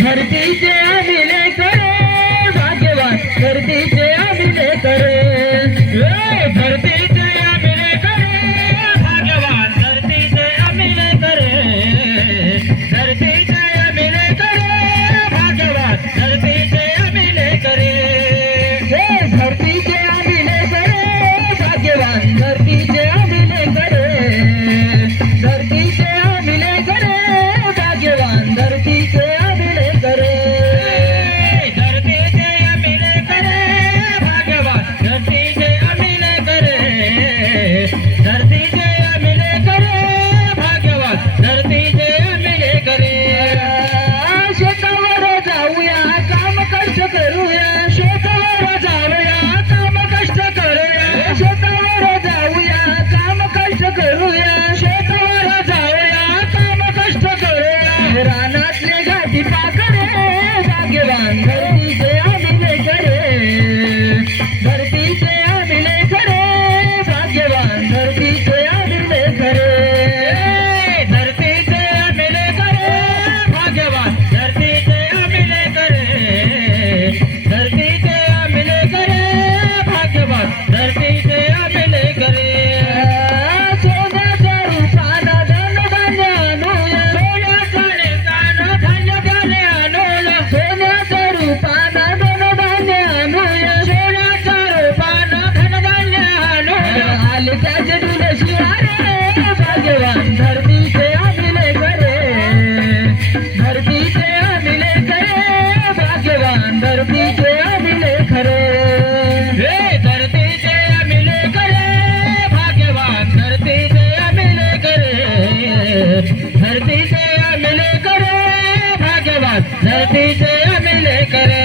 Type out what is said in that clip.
धरतीचे आलेले करे भाग्यवान धरतीचे Happy Papa! धरती से मिले करे भाग्यवान धरती से मिले खरे। धरती से मिले करे भाग्यवान धरती से मिले करे धरती पे मिले खरे, भाग्यवान धरती पे मिले खरे।